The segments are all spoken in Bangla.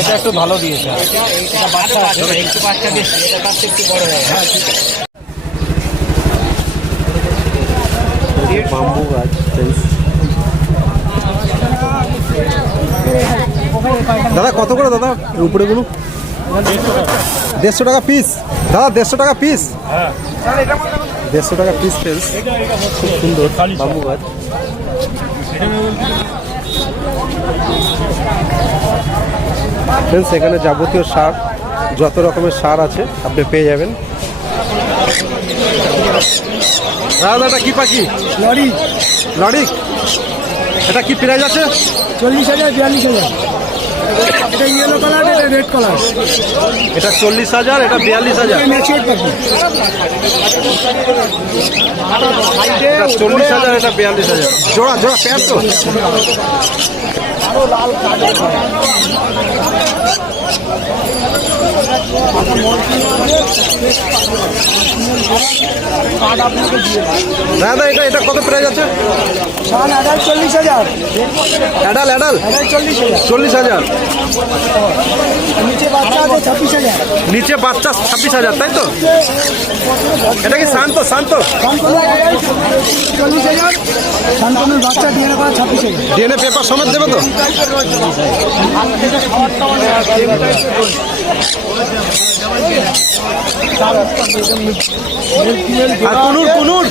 এটা একটু ভালো দিয়েছে, এটা বাচ্চা আছে, একটু বাচ্চা দিয়েছে, এটা তার থেকে একটু বড় হয়। বাম্বু গাছ দাদা কত করে দাদা উপরেগুলো? 150 টাকা পিস দাদা, 150 টাকা পিস। 150 টাকা পিস ফ্রেন্ডস, খুব সুন্দর বাম্বু গাছ। ফ্রেন্ডস এখানে যাবতীয় সার, যত রকমের সার আছে আপনি পেয়ে যাবেন। দাদা এটা কি পাখি? লরি। লরি, এটা কি প্রাইস আছে? 40,000, 42,000। এটা ইয়েলো কালার, এটা রেড কালার। এটা 40,000, এটা 42,000। ম্যাচিওর পাখি। এটা 40,000, এটা 42,000। জোড়া জোড়া প্যান্ট তো। দাদা এটা এটা কত প্রাইস আছে? 40,000। Adult adult 40,000। 40,000। নিচে বাচ্চা আছে 26,000। নিচে বাচ্চা 26,000, তাই তো? এটা কি শান্ত শান্ত? 40,000। শান্তনুর বাচ্চা ডিএনএ করা 26,000। ডিএনএ পেপার সমেত দেবে তো? আর কুনুর কুনুর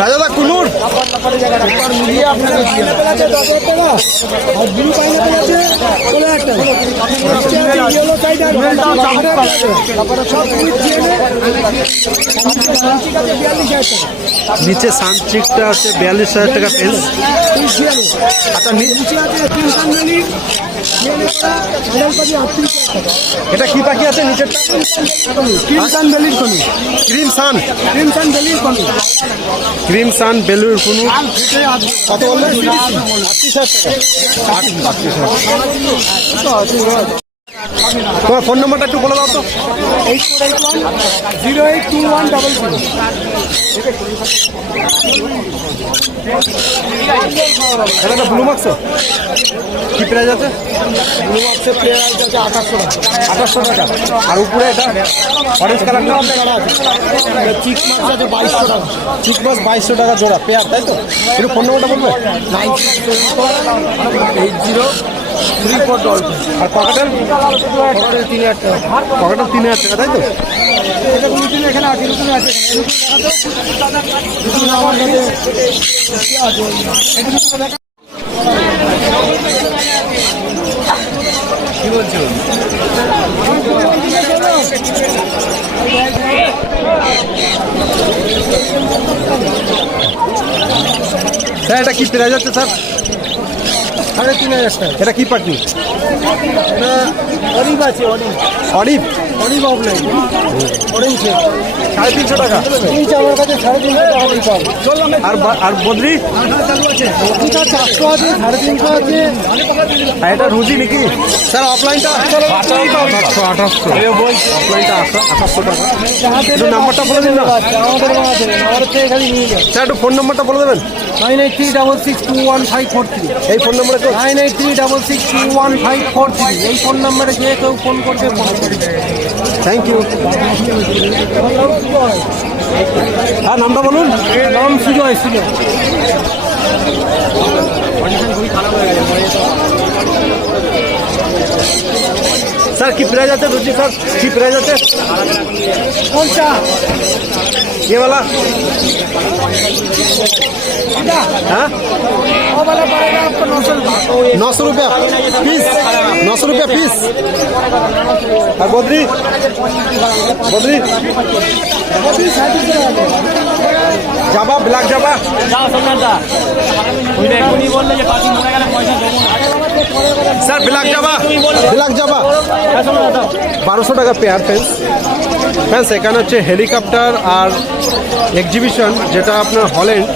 রাজাদা কুনুর মিলিয়ে আপনার 10,000 টাকা। আর ব্লু পাইনাপেল আছে 16,000 টাকা। ইয়েলো সাইড আর তারপরে সব উইথ ডিএনএ 42,000 টাকা। নিচে সানচিকটা আছে 42,000 টাকা ফেন্স। আচ্ছা নিচে আছে ক্রিমসান ভ্যালি ডিএনএ করা আড়াল পাখি 38,000 টাকা। এটা কি পাখি আছে নিচেরটা? ক্রিমসান ভ্যালির কনি। ক্রিমসান, ক্রিমসান ভ্যালির কনি। ক্রিমসান বেলুর কুনুর কত বললেন? 38,000। তোমার ফোন নম্বরটা একটু বলে দাও তো। 8481 0821000। এটা একটা ব্লু মার্কস, কি প্রাইস আছে? ব্লু বক্সের প্লেয়ার আছে 2800 টাকা। 2800 টাকা। আর উপরে এটা অরেঞ্জ কালারটা চিক মাছ আছে 2200 টাকা। চিক মাছ 2200 টাকা জোড়া পেয়ার, তাই তো? একটু ফোন নম্বরটা বলবে? 96748034 আর পকেটের? 3,000 টাকা। পকেটের 3,000 টাকা, তাই তো? এটা কোনো দিন এখানে আছে, নতুন আছে নতুন আমার কাছে আছে। কি বলছো? স্যার এটা কি প্রাইস আছে স্যার? 3,500 টাকা। এটা কি পাখি? এটা অরিভ আছে, অরিভ। অরিভ, অরিভ অফলাইন অরেঞ্জ 350 টাকা। পিচ আমার কাছে 350 টাকা দিতে হবে। আর বদ্রি? বদ্রিটা 400 আছে, 350 আছে। আর এটা রুজি নাকি স্যার? অফলাইনটা 800। অফলাইনটা 800 টাকা। একটু নাম্বারটা বলে দিন না আমাদের মাঝে আমাদের থেকে খালি নিয়ে যাও। স্যার, একটু ফোন নাম্বারটা বলে দেবেন? 9836621543। এই ফোন নাম্বারে তো 9836621543। এই ফোন নাম্বারে যে কেউ ফোন করবে ফোন করবে। Thank you. হ্যাঁ নামটা বলুন। নাম সুজয় ছিল। স্যার কি প্রাইস আছে রুচি স্যার? কি প্রাইস আছে? কোনটা? ये वाला? हाँ 900 रुपया पीस। 900 रुपया पीस। और बोदरी? बोदरी जाबा, ब्लैक जाबा স্যার, ব্ল্যাক জাবা, ব্ল্যাক জাবা 1200 টাকা পেয়ার ফ্রেন্ডস। ফ্রেন্ডস এখানে হচ্ছে হেলিকপ্টার আর এক্সিবিশন, যেটা আপনার হল্যান্ড।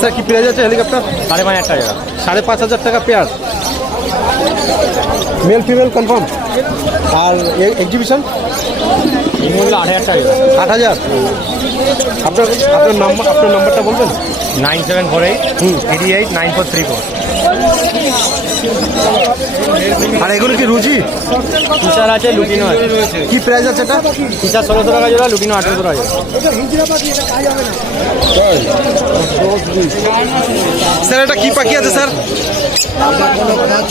স্যার কি প্রাইস আছে হেলিকপ্টার? 5,500 টাকা। 5,500 টাকা পেয়ার, মেল ফিমেল কনফার্ম। আর এক্সিবিশন মূল্য 8,000 টাকা। 8,000। আপনার নাম্বারটা বলবেন? 9748 889434। আর এগুলো কি রুজি? ফিচার আছে, লুটিনো আছে। কি প্রাইস আছে এটা? ফিচার 1600 টাকা জোড়া, লুটিনো 1800 টাকা জোড়া। এটা হিজড়া পাখি, এটা কাজ হবে না। স্যার এটা কি পাখি আছে স্যার?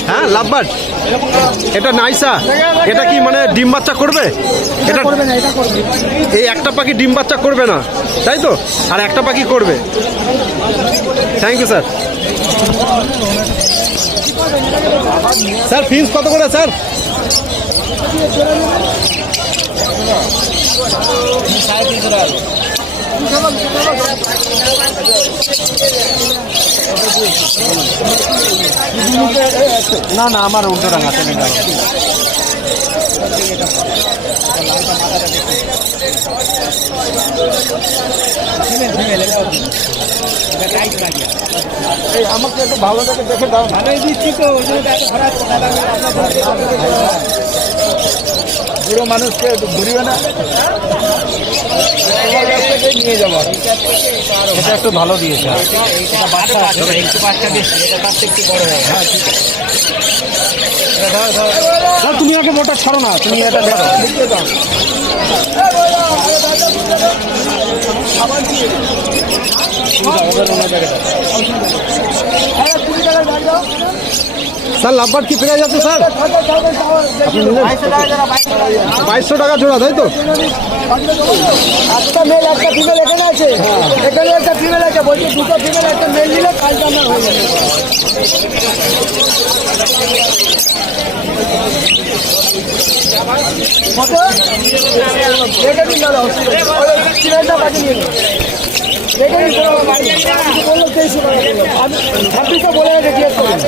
হ্যাঁ, লাভবার্ড। এটা নাইসা, এটা কি মানে ডিম বাচ্চা করবে? এটা করবে না, এটা করবে। এই একটা পাখি ডিম বাচ্চা করবে না, তাই তো? আর একটা পাখি করবে। Thank you sir. Sir fees কত করে স্যার? না না, আমার উল্টো টাকা আছে। আমাকে একটু ভালো করে দেখে দাও। ভালোই দিচ্ছি তো, ওই জন্য এত খারাপ বুড়ো মানুষকে একটু ঘুরিবে না, তোমার কাছ থেকে নিয়ে যাবো। এটা একটু ভালো দিয়েছে। এটা বাচ্চা আছে, একটু বাচ্চা দিয়েছে, এটা তার থেকে একটু বড় হবে। হ্যাঁ, ঠিক আছে। স্যার তুমি আগে মোটা ছাড়ো না, তুমি এটা দেখো। লিখে দাও। স্যার লাভবার্ড কি প্রাইস আছে স্যার? আপনি নিলেন 2200 টাকা জোড়া, তাই তো? একটা মেল একটা ফিমেল এখানে আছে, এখানে একটা ফিমেল আছে, বলছি দুটো ফিমেল একটা মেল নিলে কাজটা আমার হয়ে যাবে। কত? রেখে দিন দাদা, ফিমেলটা পাঠিয়ে নিয়ে নিন। রেখে দিন, বললো 2300 টাকা। আমি 2600 বলে রেখে জিজ্ঞেস করুন।